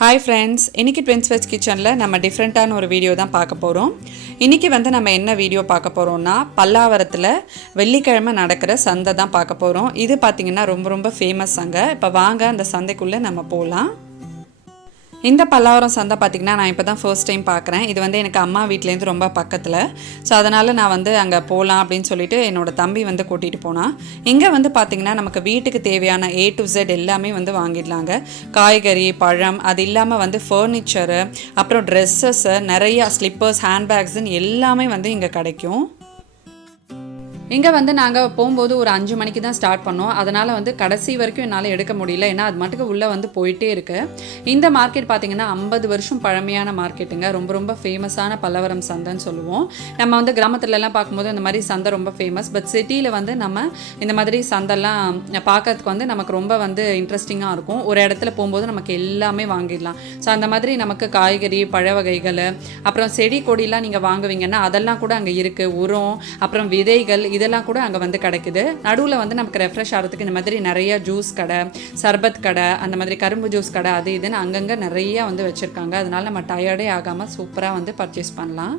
Hi friends இன்றைக்கி twins veg கிச்சனில் நம்ம டிஃப்ரெண்ட்டான ஒரு வீடியோ தான் பார்க்க போகிறோம் இன்றைக்கி வந்து நம்ம என்ன வீடியோ பார்க்க போகிறோம்னா பல்லாவரத்தில் வெள்ளிக்கிழமை நடக்கிற சந்தை தான் பார்க்க போகிறோம் இது பார்த்திங்கன்னா ரொம்ப ரொம்ப ஃபேமஸ் அங்கே. இப்போ வாங்க அந்த சந்தைக்குள்ளே நம்ம போகலாம் இந்த பல்லாவரம் சந்தை பார்த்திங்கன்னா நான் இப்போ தான் ஃபர்ஸ்ட் டைம் பார்க்குறேன் இது வந்து எனக்கு அம்மா வீட்லேருந்து ரொம்ப பக்கத்தில். ஸோ அதனால் நான் வந்து அங்கே போகலாம் அப்படின்னு சொல்லிட்டு என்னோடய தம்பி வந்து கூட்டிகிட்டு போனான் இங்கே வந்து பார்த்திங்கன்னா நமக்கு வீட்டுக்கு தேவையான ஏ டு ஜெட் எல்லாமே வந்து வாங்கிடலாங்க. காய்கறி பழம் அது இல்லாமல் வந்து ஃபர்னிச்சரு அப்புறம் ட்ரெஸ்ஸஸ்ஸு நிறையா ஸ்லிப்பர்ஸ் ஹேண்ட்பேக்ஸுன்னு எல்லாமே வந்து இங்கே கிடைக்கும். இங்கே வந்து நாங்கள் போகும்போது ஒரு அஞ்சு மணிக்கு தான் ஸ்டார்ட் பண்ணோம். அதனால் வந்து கடைசி வரைக்கும் என்னால் எடுக்க முடியல. ஏன்னா அது மட்டுக்கு உள்ளே வந்து போயிட்டே இருக்கு. இந்த மார்க்கெட் பார்த்தீங்கன்னா ஐம்பது வருஷம் பழமையான மார்க்கெட்டுங்க ரொம்ப ரொம்ப ஃபேமஸான பல்லவரம் சந்தைன்னு சொல்லுவோம். நம்ம வந்து கிராமத்துலலாம் பார்க்கும்போது இந்த மாதிரி சந்தை ரொம்ப ஃபேமஸ் பட் சிட்டியில் வந்து நம்ம இந்த மாதிரி சந்தைலாம் பார்க்கறதுக்கு வந்து நமக்கு ரொம்ப வந்து இன்ட்ரெஸ்டிங்காக இருக்கும். ஒரு இடத்துல போகும்போது நமக்கு எல்லாமே வாங்கிடலாம். ஸோ அந்த மாதிரி நமக்கு காய்கறி பழ வகைகள் அப்புறம் செடி கொடிலாம் நீங்கள் வாங்குவீங்கன்னா அதெல்லாம் கூட அங்கே இருக்குது உரம் அப்புறம் விதைகள் இதெல்லாம் கூட அங்கே வந்து கிடைக்குது. நடுவில் வந்து நமக்கு ரெஃப்ரெஷ் ஆகிறதுக்கு இந்த மாதிரி நிறைய ஜூஸ் கடை சர்பத் கடை அந்த மாதிரி கரும்பு ஜூஸ் கடை அது இதுன்னு அங்கங்கே நிறைய வந்து வச்சுருக்காங்க. அதனால நம்ம டயர்டே ஆகாமல் சூப்பராக வந்து பர்ச்சேஸ் பண்ணலாம்.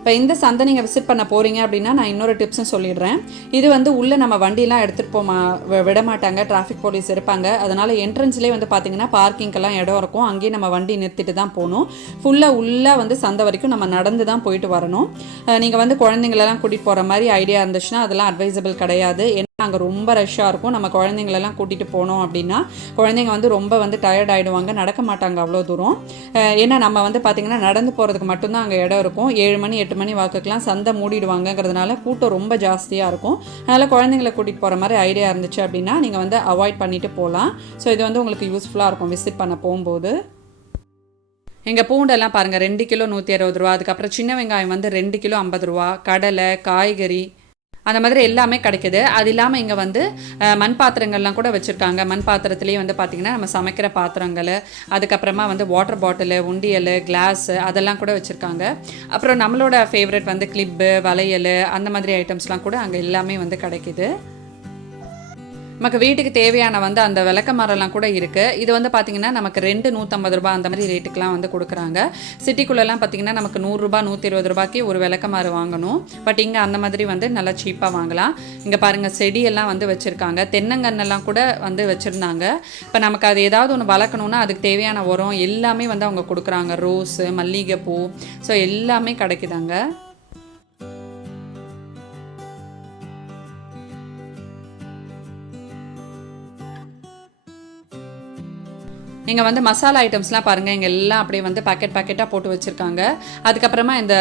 இப்போ இந்த சந்தை நீங்கள் விசிட் பண்ண போகிறீங்க அப்படின்னா நான் இன்னொரு டிப்ஸும் சொல்லிடுறேன். இது வந்து உள்ளே நம்ம வண்டிலாம் எடுத்துகிட்டு போமா விட மாட்டாங்க டிராஃபிக் போலீஸ் இருப்பாங்க. அதனால் என்ட்ரன்ஸ்லேயே வந்து பார்த்தீங்கன்னா பார்க்கிங்கெல்லாம் இடம் இருக்கும். அங்கேயே நம்ம வண்டி நிறுத்திட்டு தான் போகணும். ஃபுல்லாக உள்ளே வந்து சந்தை வரைக்கும் நம்ம நடந்து தான் போயிட்டு வரணும். நீங்கள் வந்து குழந்தைங்களெல்லாம் கூட்டிகிட்டு போகிற மாதிரி ஐடியா இருந்துச்சுன்னா அதெல்லாம் அட்வைசபிள் கிடையாது. நாங்கள் அங்கே ரொம்ப ரஷ்ஷாக இருக்கும் நம்ம குழந்தைங்களெல்லாம் கூட்டிகிட்டு போனோம் அப்படின்னா குழந்தைங்க வந்து ரொம்ப வந்து டயர்ட் ஆகிடுவாங்க நடக்க மாட்டாங்க அவ்வளோ தூரம். ஏன்னா நம்ம வந்து பார்த்திங்கன்னா நடந்து போகிறதுக்கு மட்டும்தான் அங்கே இடம் இருக்கும். ஏழு மணி எட்டு மணி வாக்குக்கெலாம் சந்தை மூடிடுவாங்கங்கிறதுனால கூட்டம் ரொம்ப ஜாஸ்தியாக இருக்கும். அதனால் குழந்தைங்களை கூட்டிகிட்டு போகிற மாதிரி ஐடியா இருந்துச்சு அப்படின்னா நீங்கள் வந்து அவாய்ட் பண்ணிட்டு போகலாம் ஸோ இது வந்து உங்களுக்கு யூஸ்ஃபுல்லாக இருக்கும் விசிட் பண்ண போகும்போது. எங்கள் பூண்டெல்லாம் பாருங்கள் ரெண்டு கிலோ நூற்றி அறுபது ரூபா. அதுக்கப்புறம் சின்ன வெங்காயம் வந்து ரெண்டு கிலோ ஐம்பது ரூபா. கடலை காய்கறி அந்த மாதிரி எல்லாமே கிடைக்குது. அது இல்லாமல் இங்கே வந்து மண் பாத்திரங்கள்லாம் கூட வச்சுருக்காங்க. மண் பாத்திரத்துலேயே வந்து பார்த்திங்கன்னா நம்ம சமைக்கிற பாத்திரங்கள் அதுக்கப்புறமா வந்து வாட்டர் பாட்டிலு உண்டியல் கிளாஸு அதெல்லாம் கூட வச்சுருக்காங்க. அப்புறம் நம்மளோட ஃபேவரட் வந்து கிளிப்பு வளையல் அந்த மாதிரி ஐட்டம்ஸ்லாம் கூட அங்கே எல்லாமே வந்து கிடைக்கிது. நமக்கு வீட்டுக்கு தேவையான வந்து அந்த விளக்க மரம்லாம் கூட இருக்குது இது வந்து பார்த்திங்கன்னா நமக்கு ரெண்டு நூற்றம்பது ரூபாய் அந்த மாதிரி ரேட்டுக்கெலாம் வந்து கொடுக்குறாங்க. சிட்டிக்குள்ளெல்லாம் பார்த்திங்கன்னா நமக்கு நூறுரூபா நூற்றி இருபது ரூபாய்க்கு ஒரு விளக்கமாறு வாங்கணும். பட் இங்கே அந்த மாதிரி வந்து நல்லா சீப்பாக வாங்கலாம். இங்கே பாருங்கள் செடியெல்லாம் வந்து வச்சுருக்காங்க. தென்னங்கன்னெல்லாம் கூட வந்து வச்சுருந்தாங்க. இப்போ நமக்கு அது ஏதாவது ஒன்று வளர்க்கணுன்னா அதுக்கு தேவையான உரம் எல்லாமே வந்து அவங்க கொடுக்குறாங்க. ரோஸு மல்லிகைப்பூ. ஸோ எல்லாமே கிடைக்குதாங்க. இங்கே வந்து மசாலா ஐட்டம்ஸ்லாம் பாருங்கள் இங்கே எல்லாம் அப்படியே வந்து பாக்கெட் பாக்கெட்டாக போட்டு வச்சுருக்காங்க. அதுக்கப்புறமா இந்த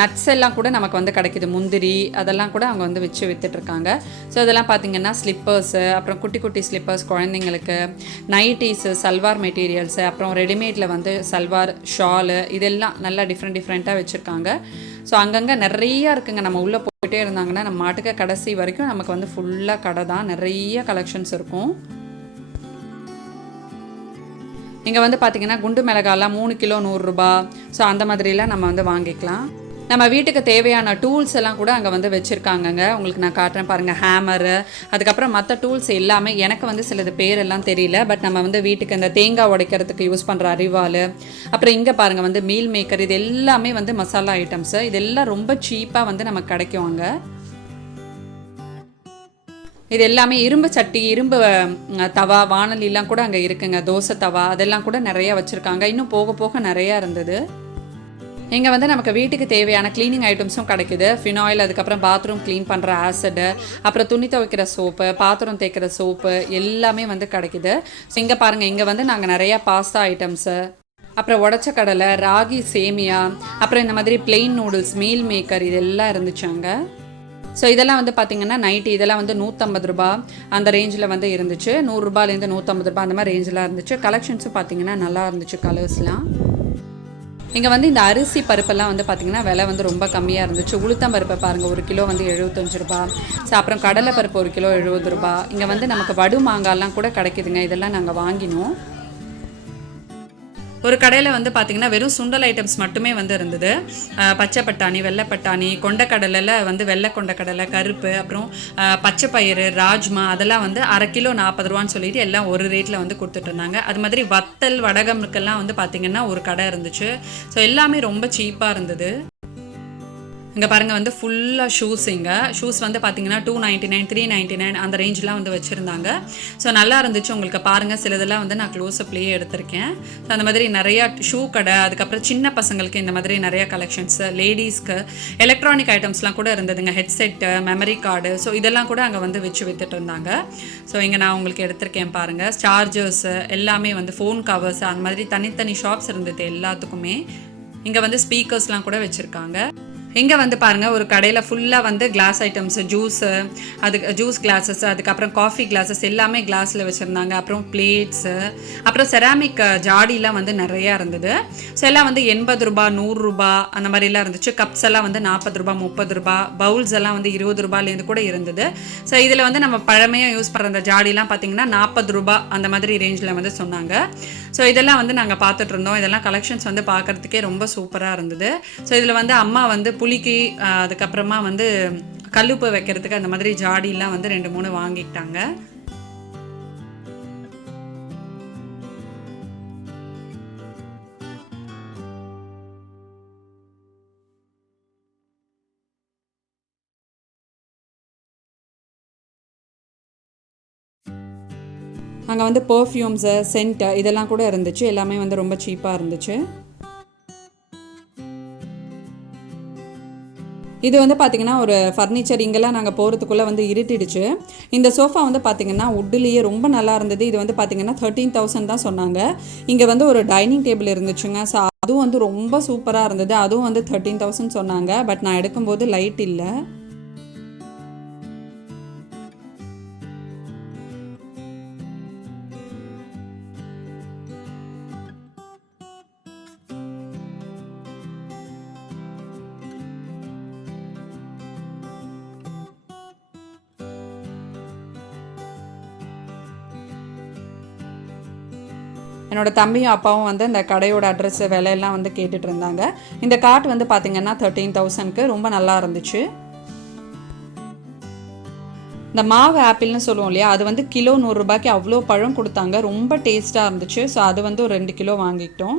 நட்ஸ் எல்லாம் கூட நமக்கு வந்து கிடைக்கிது. முந்திரி அதெல்லாம் கூட அவங்க வந்து வச்சு விற்றுட்ருக்காங்க ஸோ இதெல்லாம் பார்த்தீங்கன்னா ஸ்லிப்பர்ஸு அப்புறம் குட்டி குட்டி ஸ்லிப்பர்ஸ் குழந்தைங்களுக்கு நைட்டிஸு சல்வார் மெட்டீரியல்ஸு அப்புறம் ரெடிமேடில் வந்து சல்வார் ஷாலு இதெல்லாம் நல்லா டிஃப்ரெண்ட் டிஃப்ரெண்ட்டாக வச்சுருக்காங்க. ஸோ அங்கங்கே நிறைய இருக்குங்க. நம்ம உள்ளே போயிட்டே இருந்தாங்கன்னா நம்ம மாட்டுக்க கடைசி வரைக்கும் நமக்கு வந்து ஃபுல்லாக கடை தான். நிறைய கலெக்ஷன்ஸ் இருக்கும். இங்கே வந்து பார்த்தீங்கன்னா குண்டு மிளகாலாம் மூணு கிலோ நூறுரூபா ஸோ அந்த மாதிரிலாம் நம்ம வந்து வாங்கிக்கலாம். நம்ம வீட்டுக்கு தேவையான டூல்ஸ் எல்லாம் கூட அங்கே வந்து வச்சுருக்காங்கங்க. உங்களுக்கு நான் காட்டுறேன் பாருங்கள் ஹேமரு அதுக்கப்புறம் மற்ற டூல்ஸ் எல்லாமே எனக்கு வந்து சிலது பேரெல்லாம் தெரியல. பட் நம்ம வந்து வீட்டுக்கு இந்த தேங்காய் உடைக்கிறதுக்கு யூஸ் பண்ணுற அறிவாள் அப்புறம் இங்கே பாருங்கள் வந்து மீல் மேக்கர் இது எல்லாமே வந்து மசாலா ஐட்டம்ஸு இதெல்லாம் ரொம்ப சீப்பாக வந்து நமக்கு கிடைக்கும் அங்கே இது எல்லாமே இரும்பு சட்டி இரும்பு தவா வானலிலாம் கூட அங்கே இருக்குங்க. தோசை தவா அதெல்லாம் கூட நிறைய வச்சுருக்காங்க. இன்னும் போக போக நிறையா இருந்தது. இங்கே வந்து நமக்கு வீட்டுக்கு தேவையான க்ளீனிங் ஐட்டம்ஸும் கிடைக்குது. ஃபினாயில் அதுக்கப்புறம் பாத்ரூம் க்ளீன் பண்ணுற ஆசிடு அப்புறம் துணி துவைக்கிற சோப்பு பாத்திரம் தேய்க்கிற சோப்பு எல்லாமே வந்து கிடைக்குது. ஸோ இங்கே பாருங்கள் இங்கே வந்து நாங்கள் நிறையா பாஸ்தா ஐட்டம்ஸு அப்புறம் உடச்ச கடலை ராகி சேமியா அப்புறம் இந்த மாதிரி பிளெயின் நூடுல்ஸ் மீல் மேக்கர் இதெல்லாம் இருந்துச்சு அங்கே. ஸோ இதெல்லாம் வந்து பார்த்திங்கன்னா நைட்டு இதெல்லாம் வந்து நூற்றம்பது ரூபா அந்த ரேஞ்சில் வந்து இருந்துச்சு. நூறுரூபாலேருந்து நூற்றம்பது ரூபா அந்த மாதிரி ரேஞ்செலாம் இருந்துச்சு. கலெக்ஷன்ஸும் பார்த்தீங்கன்னா நல்லா இருந்துச்சு கலர்ஸ்லாம் இங்கே வந்து இந்த அரிசி பருப்பெல்லாம் வந்து பார்த்திங்கன்னா விலை வந்து ரொம்ப கம்மியாக இருந்துச்சு. உளுத்தம் பருப்பை பாருங்கள் ஒரு கிலோ வந்து எழுபத்தஞ்சு ரூபா. ஸோ அப்புறம் கடலை பருப்பு ஒரு கிலோ எழுபது ரூபா. இங்கே வந்து நமக்கு வடு மாங்காய்லாம் கூட கிடைக்குதுங்க. இதெல்லாம் நாங்கள் வாங்கினோம். ஒரு கடையில் வந்து பார்த்தீங்கன்னா வெறும் சுண்டல் ஐட்டம்ஸ் மட்டுமே வந்து இருந்தது. பச்சை பட்டாணி வெள்ளை பட்டாணி கொண்டக்கடலையில் வந்து வெள்ளை கொண்டக்கடலை கருப்பு அப்புறம் பச்சை பயிறு ராஜ்மா அதெல்லாம் வந்து அரை கிலோ நாற்பது ரூபான்னு சொல்லிட்டு எல்லாம் ஒரு ரேட்டில் வந்து கொடுத்துட்டு இருந்தாங்க. அது மாதிரி வத்தல் வடகமுக்கெல்லாம் வந்து பார்த்தீங்கன்னா ஒரு கடை இருந்துச்சு. ஸோ எல்லாமே ரொம்ப சீப்பாக இருந்தது. இங்கே பாருங்கள் வந்து ஃபுல்லாக ஷூஸ் இங்கே. ஷூஸ் வந்து பார்த்தீங்கன்னா two ninety nine three ninety nine அந்த ரேஞ்செலாம் வந்து வச்சுருந்தாங்க. ஸோ நல்லா இருந்துச்சு உங்களுக்கு பாருங்கள் சிலதெல்லாம் வந்து நான் க்ளோஸ்அப்லேயே எடுத்திருக்கேன். ஸோ அந்த மாதிரி நிறையா ஷூ கடை அதுக்கப்புறம் சின்ன பசங்களுக்கு இந்த மாதிரி நிறையா கலெக்ஷன்ஸ் லேடிஸ்க்கு எலக்ட்ரானிக் ஐட்டம்ஸ்லாம் கூட இருந்ததுங்க. ஹெட்செட்டு மெமரி கார்டு ஸோ இதெல்லாம் கூட அங்கே வந்து வச்சு வித்துட்டு இருந்தாங்க. ஸோ இங்கே நான் உங்களுக்கு எடுத்திருக்கேன் பாருங்கள் சார்ஜர்ஸு எல்லாமே வந்து ஃபோன் கவர்ஸ் அந்த மாதிரி தனித்தனி ஷாப்ஸ் இருந்தது எல்லாத்துக்குமே. இங்கே வந்து ஸ்பீக்கர்ஸ்லாம் கூட வச்சுருக்காங்க. இங்கே வந்து பாருங்கள் ஒரு கடையில் ஃபுல்லாக வந்து கிளாஸ் ஐட்டம்ஸ் ஜூஸு அதுக்கு ஜூஸ் கிளாஸஸ் அதுக்கப்புறம் காஃபி கிளாஸஸ் எல்லாமே கிளாஸில் வச்சுருந்தாங்க. அப்புறம் பிளேட்ஸு அப்புறம் செராமிக் ஜாடிலாம் வந்து நிறையா இருந்தது. ஸோ எல்லாம் வந்து எண்பது ரூபா நூறுரூபா அந்த மாதிரிலாம் இருந்துச்சு. கப்ஸ் எல்லாம் வந்து நாற்பது ரூபா முப்பது ரூபா பவுல்ஸ் எல்லாம் வந்து இருபது ரூபாலேருந்து கூட இருந்தது. ஸோ இதில் வந்து நம்ம பழமையாக யூஸ் பண்ணுற அந்த ஜாடிலாம் பார்த்தீங்கன்னா நாற்பது ரூபா அந்த மாதிரி ரேஞ்சில் வந்து சொன்னாங்க. ஸோ இதெல்லாம் வந்து நாங்கள் பார்த்துட்டு இருந்தோம். இதெல்லாம் கலெக்ஷன்ஸ் வந்து பார்க்குறதுக்கே ரொம்ப சூப்பராக இருந்தது. ஸோ இதில் வந்து அம்மா வந்து புளிக்கு அதுக்கப்புறமா வந்து கல்லுப்பு வைக்கிறதுக்கு அந்த மாதிரி ஜாடிலாம் வந்து ரெண்டு மூணு வாங்கிக்கிட்டாங்க. அங்கே வந்து பர்ஃப்யூம்ஸு சென்ட்டு இதெல்லாம் கூட இருந்துச்சு. எல்லாமே வந்து ரொம்ப சீப்பாக இருந்துச்சு. இது வந்து பார்த்திங்கன்னா ஒரு ஃபர்னிச்சர் இங்கெல்லாம் நாங்கள் போகிறதுக்குள்ளே வந்து இருட்டிடுச்சு. இந்த சோஃபா வந்து பார்த்திங்கன்னா உட்டுலேயே ரொம்ப நல்லா இருந்தது. இது வந்து பார்த்திங்கன்னா தேர்ட்டீன் தௌசண்ட் தான் சொன்னாங்க. இங்கே வந்து ஒரு டைனிங் டேபிள் இருந்துச்சுங்க. ஸோ அதுவும் வந்து ரொம்ப சூப்பராக இருந்தது. அதுவும் வந்து தேர்ட்டீன் தௌசண்ட் சொன்னாங்க. பட் நான் எடுக்கும்போது லைட் இல்லை. என்னோட தம்பியும் அப்பாவும் வந்து இந்த கடையோட அட்ரஸ் விலையெல்லாம் வந்து கேட்டுட்டு இருந்தாங்க இந்த கார்ட் வந்து பார்த்தீங்கன்னா தேர்ட்டீன் தௌசண்ட்க்கு ரொம்ப நல்லா இருந்துச்சு. இந்த மாவு ஆப்பிள்னு சொல்லுவோம் இல்லையா அது வந்து கிலோ நூறுரூபாய்க்கு அவ்வளோ பழம் கொடுத்தாங்க. ரொம்ப டேஸ்ட்டாக இருந்துச்சு. ஸோ அது வந்து ஒரு ரெண்டு கிலோ வாங்கிக்கிட்டோம்.